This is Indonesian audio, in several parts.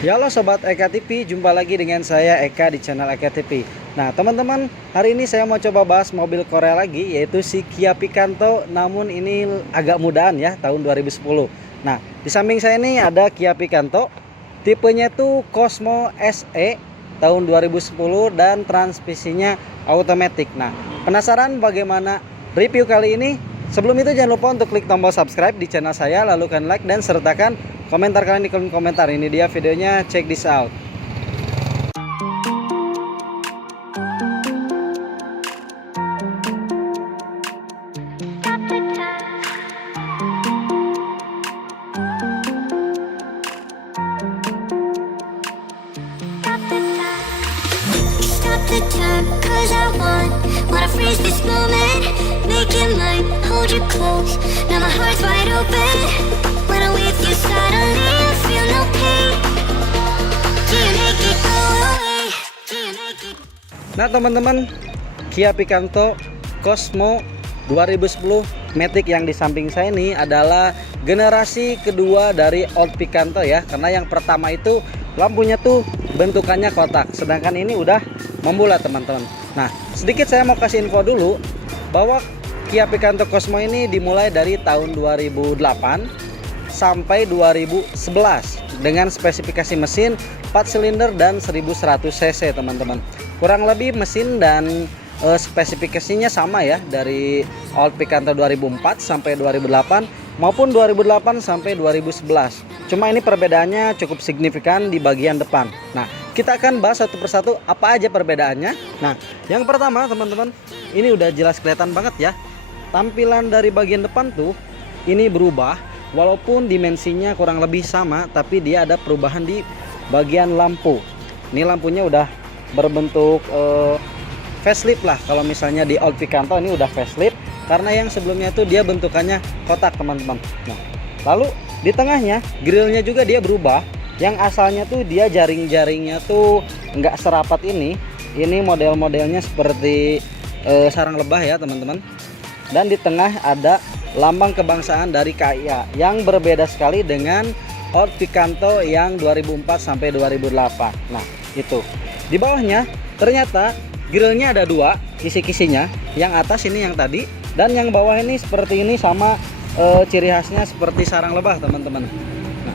Ya halo Sobat Eka TV, jumpa lagi dengan saya Eka di channel Eka TV. Nah teman-teman, hari ini saya mau coba bahas mobil Korea lagi, yaitu si Kia Picanto. Namun ini agak mudahan ya, tahun 2010. Nah di samping saya ini ada Kia Picanto, tipenya itu Cosmo SE tahun 2010 dan transmisinya automatic. Nah penasaran bagaimana review kali ini? Sebelum itu jangan lupa untuk klik tombol subscribe di channel saya, lalu kan like dan sertakan komentar kalian di kolom komentar. Ini dia videonya, check this out. Stop the time, 'cause I wanna freeze this moment. Make it mine, hold you close. Now my heart's wide open. When I'm with you, suddenly I feel no pain. Do you make it go away? Do you make it? Nah teman-teman, Kia Picanto Cosmo 2010 Matic yang di samping saya ini adalah generasi kedua dari old Picanto ya. Karena yang pertama itu lampunya tuh bentukannya kotak, sedangkan ini udah membulat teman-teman. Nah sedikit saya mau kasih info dulu bahwa Kia Picanto Cosmo ini dimulai dari tahun 2008 sampai 2011 dengan spesifikasi mesin 4 silinder dan 1100 cc teman-teman. Kurang lebih mesin dan spesifikasinya sama ya, dari old Picanto 2004 sampai 2008 maupun 2008 sampai 2011. Cuma ini perbedaannya cukup signifikan di bagian depan. Nah kita akan bahas satu persatu apa aja perbedaannya. Nah yang pertama teman-teman, ini udah jelas kelihatan banget ya, tampilan dari bagian depan tuh ini berubah. Walaupun dimensinya kurang lebih sama, tapi dia ada perubahan di bagian lampu. Ini lampunya udah berbentuk facelift lah. Kalau misalnya di old Picanto ini udah facelift, karena yang sebelumnya itu dia bentukannya kotak teman-teman. Nah lalu di tengahnya grillnya juga dia berubah. Yang asalnya tuh dia jaring-jaringnya tuh nggak serapat ini model-modelnya seperti sarang lebah ya teman-teman. Dan di tengah ada lambang kebangsaan dari KIA yang berbeda sekali dengan old Picanto yang 2004 sampai 2008. Nah itu di bawahnya ternyata grillnya ada dua kisi-kisinya, yang atas ini yang tadi, dan yang bawah ini seperti ini sama ciri khasnya seperti sarang lebah teman-teman. Nah,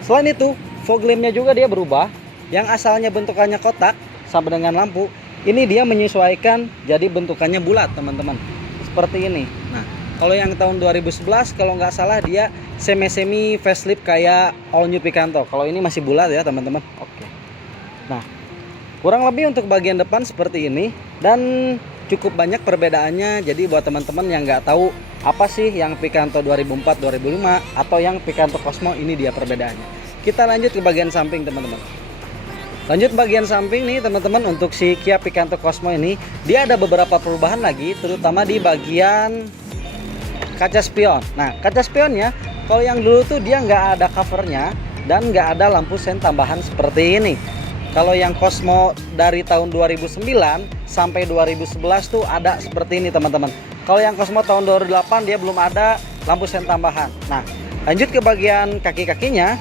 selain itu fog lampnya juga dia berubah, yang asalnya bentukannya kotak sampai dengan lampu ini dia menyesuaikan jadi bentukannya bulat teman-teman, seperti ini. Nah kalau yang tahun 2011 kalau nggak salah dia semi facelift kayak all new Picanto. Kalau ini masih bulat ya teman-teman. Oke. Nah kurang lebih untuk bagian depan seperti ini, dan cukup banyak perbedaannya. Jadi buat teman-teman yang nggak tahu apa sih yang Picanto 2004 2005 atau yang Picanto Cosmo, ini dia perbedaannya. Kita lanjut ke bagian samping teman-teman. Lanjut bagian samping nih teman-teman, untuk si Kia Picanto Cosmo ini dia ada beberapa perubahan lagi, terutama di bagian kaca spion. Nah kaca spionnya kalau yang dulu tuh dia nggak ada covernya dan nggak ada lampu sen tambahan seperti ini. Kalau yang Cosmo dari tahun 2009 sampai 2011 tuh ada seperti ini teman-teman. Kalau yang Cosmo tahun 2008 dia belum ada lampu sen tambahan. Nah lanjut ke bagian kaki-kakinya.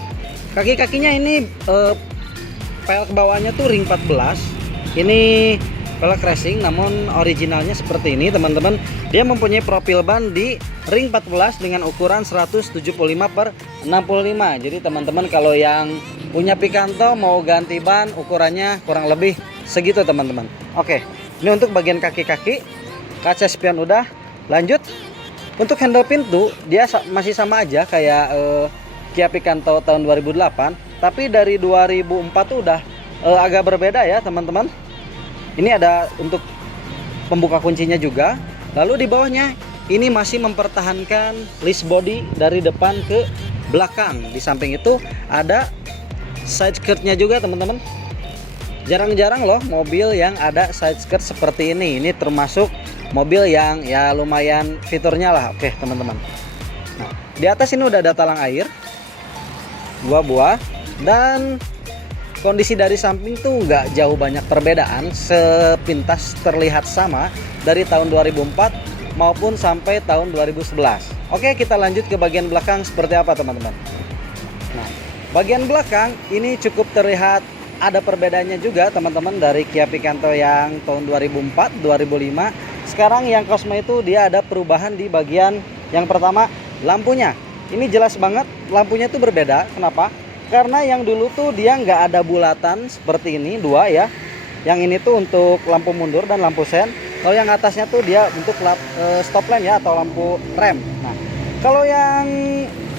Kaki-kakinya ini pelek bawahnya tuh ring 14. Ini pelek racing namun originalnya seperti ini teman-teman. Dia mempunyai profil ban di ring 14 dengan ukuran 175/65. Jadi teman-teman kalau yang punya Picanto mau ganti ban ukurannya kurang lebih segitu teman-teman. Oke, ini untuk bagian kaki-kaki. Kaca spion udah. Lanjut untuk handle pintu, dia masih sama aja kayak Kia Picanto tahun 2008, tapi dari 2004 tuh udah agak berbeda ya teman-teman. Ini ada untuk pembuka kuncinya juga. Lalu di bawahnya ini masih mempertahankan list body dari depan ke belakang. Di samping itu ada side skirtnya juga teman-teman. Jarang-jarang loh mobil yang ada side skirt seperti ini. Ini termasuk mobil yang ya lumayan fiturnya lah. Oke teman-teman. Nah, di atas ini udah ada talang air 2 buah, dan kondisi dari samping tuh nggak jauh banyak perbedaan, sepintas terlihat sama dari tahun 2004 maupun sampai tahun 2011. Oke, kita lanjut ke bagian belakang seperti apa teman-teman. Nah Bagian belakang ini cukup terlihat ada perbedaannya juga teman-teman dari Kia Picanto yang tahun 2004, 2005. Sekarang yang Cosmo itu dia ada perubahan di bagian yang pertama, lampunya. Ini jelas banget lampunya itu berbeda. Kenapa? Karena yang dulu tuh dia nggak ada bulatan seperti ini, dua ya. Yang ini tuh untuk lampu mundur dan lampu sen. Kalau yang atasnya tuh dia untuk stop lamp ya, atau lampu rem. Nah, kalau yang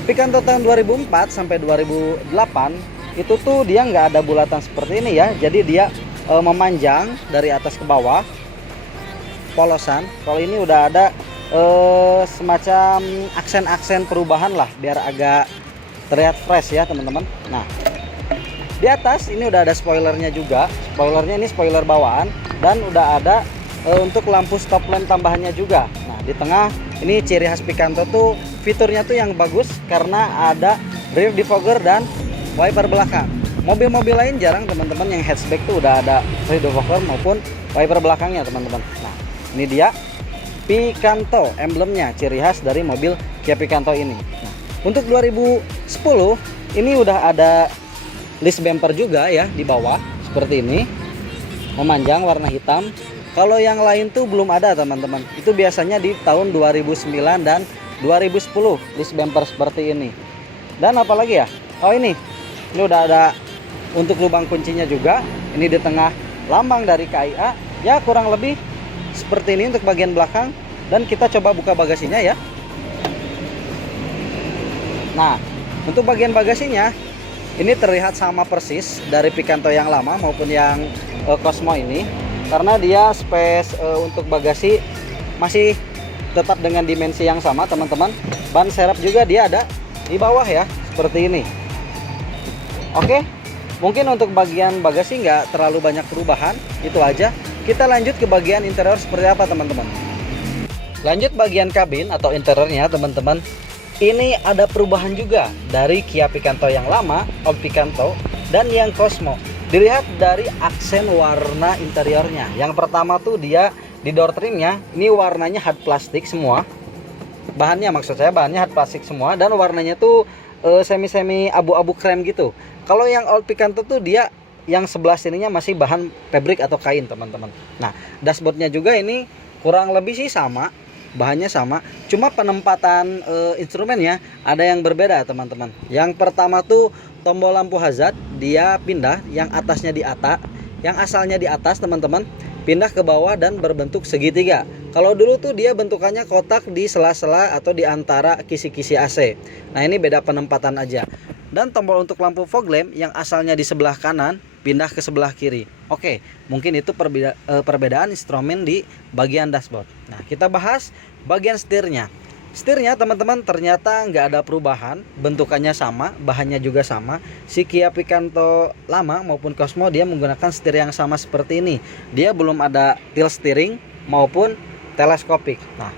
Picanto tahun 2004 sampai 2008 itu tuh dia nggak ada bulatan seperti ini ya, jadi dia memanjang dari atas ke bawah, polosan. Kalau ini udah ada semacam aksen-aksen perubahan lah, biar agak terlihat fresh ya teman-teman. Nah, di atas ini udah ada spoilernya juga. Spoilernya ini spoiler bawaan, dan udah ada untuk lampu stop lamp tambahannya juga. Nah, di tengah ini ciri khas Picanto tuh fiturnya tuh yang bagus karena ada rear defogger dan wiper belakang. Mobil-mobil lain jarang teman-teman yang hatchback tuh udah ada rear defogger maupun wiper belakangnya teman-teman. Nah, ini dia Picanto, emblemnya, ciri khas dari mobil Kia Picanto ini. Nah, untuk 2010 ini udah ada list bumper juga ya di bawah seperti ini, memanjang warna hitam. Kalau yang lain tuh belum ada teman-teman. Itu biasanya di tahun 2009 dan 2010 list bumper seperti ini. Dan apalagi ya? Oh ini udah ada untuk lubang kuncinya juga. Ini di tengah lambang dari KIA. Ya kurang lebih seperti ini untuk bagian belakang. Dan kita coba buka bagasinya ya. Nah, untuk bagian bagasinya ini terlihat sama persis dari Picanto yang lama maupun yang Cosmo ini. Karena dia space untuk bagasi masih tetap dengan dimensi yang sama teman-teman. Ban serep juga dia ada di bawah ya, seperti ini. Oke, mungkin untuk bagian bagasi nggak terlalu banyak perubahan, itu aja. Kita lanjut ke bagian interior seperti apa teman-teman. Lanjut bagian kabin atau interiornya teman-teman. Ini ada perubahan juga dari Kia Picanto yang lama, Old Picanto, dan yang Cosmo. Dilihat dari aksen warna interiornya. Yang pertama tuh dia di door trimnya ini warnanya hard plastik semua. Bahannya maksud saya bahannya hard plastik semua, dan warnanya tuh semi-semi abu-abu krem gitu. Kalau yang Old Picanto tuh dia yang sebelah sininya masih bahan fabric atau kain teman-teman. Nah, dashboardnya juga ini kurang lebih sih sama, bahannya sama, cuma penempatan instrumennya ada yang berbeda teman-teman. Yang pertama tuh tombol lampu hazard dia pindah, yang atasnya di atas, yang asalnya di atas teman-teman, pindah ke bawah dan berbentuk segitiga. Kalau dulu tuh dia bentukannya kotak di sela-sela atau di antara kisi-kisi AC. Nah, ini beda penempatan aja. Dan tombol untuk lampu fog lamp yang asalnya di sebelah kanan pindah ke sebelah kiri. Oke, mungkin itu perbedaan instrumen di bagian dashboard. Nah, kita bahas bagian setirnya. Setirnya teman-teman ternyata nggak ada perubahan, bentukannya sama, bahannya juga sama. Si Kia Picanto lama maupun Cosmo dia menggunakan setir yang sama seperti ini. Dia belum ada tilt steering maupun teleskopik. Nah,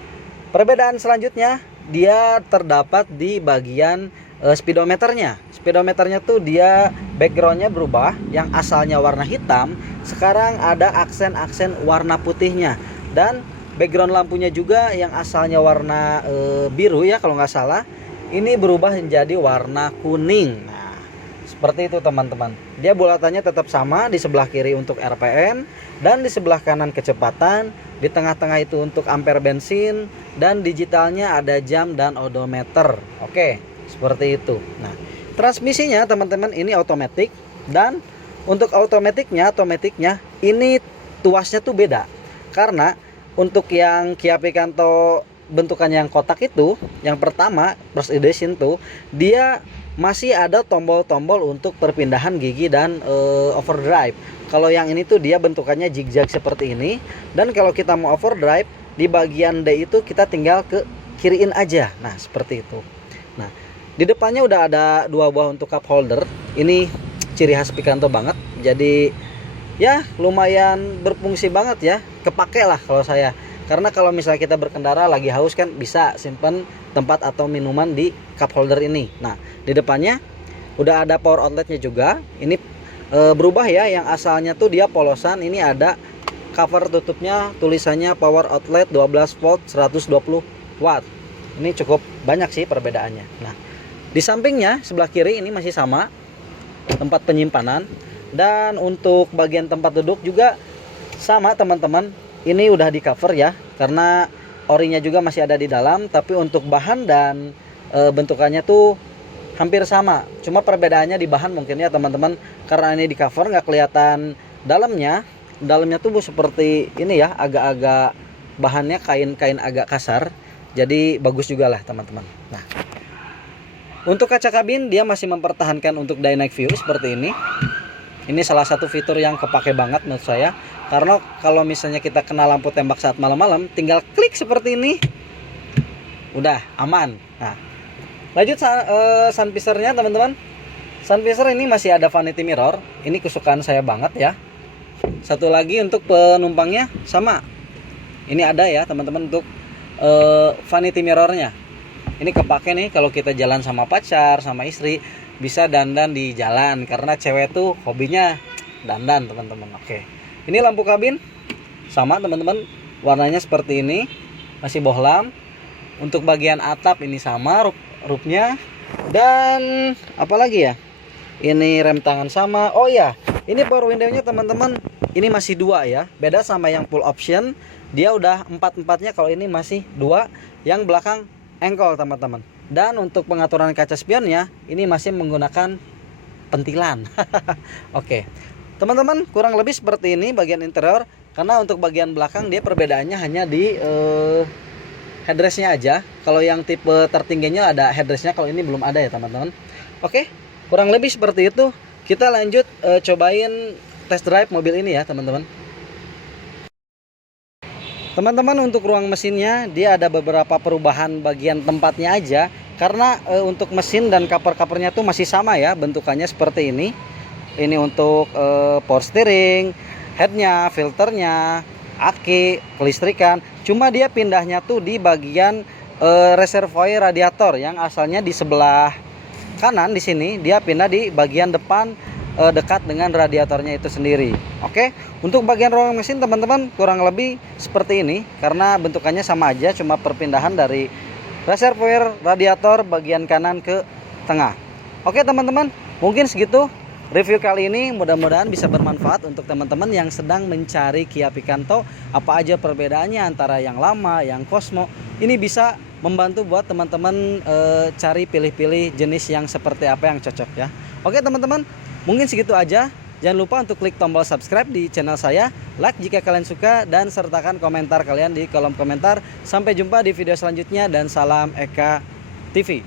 perbedaan selanjutnya dia terdapat di bagian speedometernya. Speedometernya tuh dia backgroundnya berubah, yang asalnya warna hitam sekarang ada aksen-aksen warna putihnya. Dan background lampunya juga yang asalnya warna biru ya kalau nggak salah, ini berubah menjadi warna kuning. Nah, seperti itu teman-teman. Dia bulatannya tetap sama, di sebelah kiri untuk RPM dan di sebelah kanan kecepatan, di tengah-tengah itu untuk ampere bensin, dan digitalnya ada jam dan odometer. Oke, seperti itu. Nah, transmisinya teman-teman ini otomatis, dan untuk otomatiknya ini tuasnya tuh beda. Karena untuk yang Kia Picanto bentukannya yang kotak itu, yang pertama first edition tuh dia masih ada tombol-tombol untuk perpindahan gigi dan overdrive. Kalau yang ini tuh dia bentukannya zigzag seperti ini, dan kalau kita mau overdrive di bagian D itu kita tinggal ke kiriin aja. Nah, seperti itu. Nah, di depannya udah ada dua buah untuk cup holder. Ini ciri khas Picanto banget. Jadi ya lumayan berfungsi banget ya, kepake lah kalau saya. Karena kalau misalnya kita berkendara lagi haus kan bisa simpan tempat atau minuman di cup holder ini. Nah, di depannya udah ada power outletnya juga. Ini berubah ya, yang asalnya tuh dia polosan, ini ada cover tutupnya tulisannya power outlet 12 volt 120 watt. Ini cukup banyak sih perbedaannya. Nah, di sampingnya sebelah kiri ini masih sama, tempat penyimpanan. Dan untuk bagian tempat duduk juga sama teman-teman, ini udah di cover ya, karena orinya juga masih ada di dalam. Tapi untuk bahan dan bentukannya tuh hampir sama, cuma perbedaannya di bahan mungkin ya teman-teman, karena ini di cover nggak kelihatan dalamnya. Dalamnya tuh seperti ini ya, agak-agak bahannya kain-kain agak kasar, jadi bagus juga lah teman-teman. Nah, untuk kaca kabin dia masih mempertahankan untuk dynamic view seperti ini. Ini salah satu fitur yang kepake banget menurut saya, karena kalau misalnya kita kena lampu tembak saat malam-malam, tinggal klik seperti ini, udah aman. Nah, lanjut sun visor-nya teman-teman. Sun visor ini masih ada vanity mirror, ini kesukaan saya banget ya. Satu lagi untuk penumpangnya sama, ini ada ya teman-teman untuk vanity mirrornya. Ini kepake nih kalau kita jalan sama pacar, sama istri, bisa dandan di jalan, karena cewek tuh hobinya dandan teman-teman. Oke, ini lampu kabin sama teman-teman, warnanya seperti ini, masih bohlam. Untuk bagian atap ini sama roofnya. Dan apalagi ya, ini rem tangan sama. Oh ya, ini power window-nya teman-teman, ini masih 2 ya, beda sama yang full option, dia udah 4-4-nya, kalau ini masih 2, yang belakang engkol teman-teman. Dan untuk pengaturan kaca spionnya ini masih menggunakan pentilan. Oke teman-teman, kurang lebih seperti ini bagian interior. Karena untuk bagian belakang dia perbedaannya hanya di headrestnya aja. Kalau yang tipe tertingginya ada headrestnya, kalau ini belum ada ya teman-teman. Oke, kurang lebih seperti itu. Kita lanjut cobain test drive mobil ini ya teman-teman. Teman-teman, untuk ruang mesinnya dia ada beberapa perubahan bagian tempatnya aja, karena untuk mesin dan cover-covernya tuh masih sama ya, bentukannya seperti ini. Ini untuk power steering, headnya, filternya, aki, kelistrikan. Cuma dia pindahnya tuh di bagian reservoir radiator yang asalnya di sebelah kanan di sini, dia pindah di bagian depan dekat dengan radiatornya itu sendiri. Oke, untuk bagian ruang mesin teman-teman kurang lebih seperti ini, karena bentukannya sama aja, cuma perpindahan dari reservoir radiator bagian kanan ke tengah. Oke teman-teman, mungkin segitu review kali ini, mudah-mudahan bisa bermanfaat untuk teman-teman yang sedang mencari Kia Picanto. Apa aja perbedaannya antara yang lama, yang Cosmo. Ini bisa membantu buat teman-teman cari pilih-pilih jenis yang seperti apa yang cocok ya. Oke teman-teman, mungkin segitu aja. Jangan lupa untuk klik tombol subscribe di channel saya, like jika kalian suka, dan sertakan komentar kalian di kolom komentar. Sampai jumpa di video selanjutnya, dan salam Eka TV.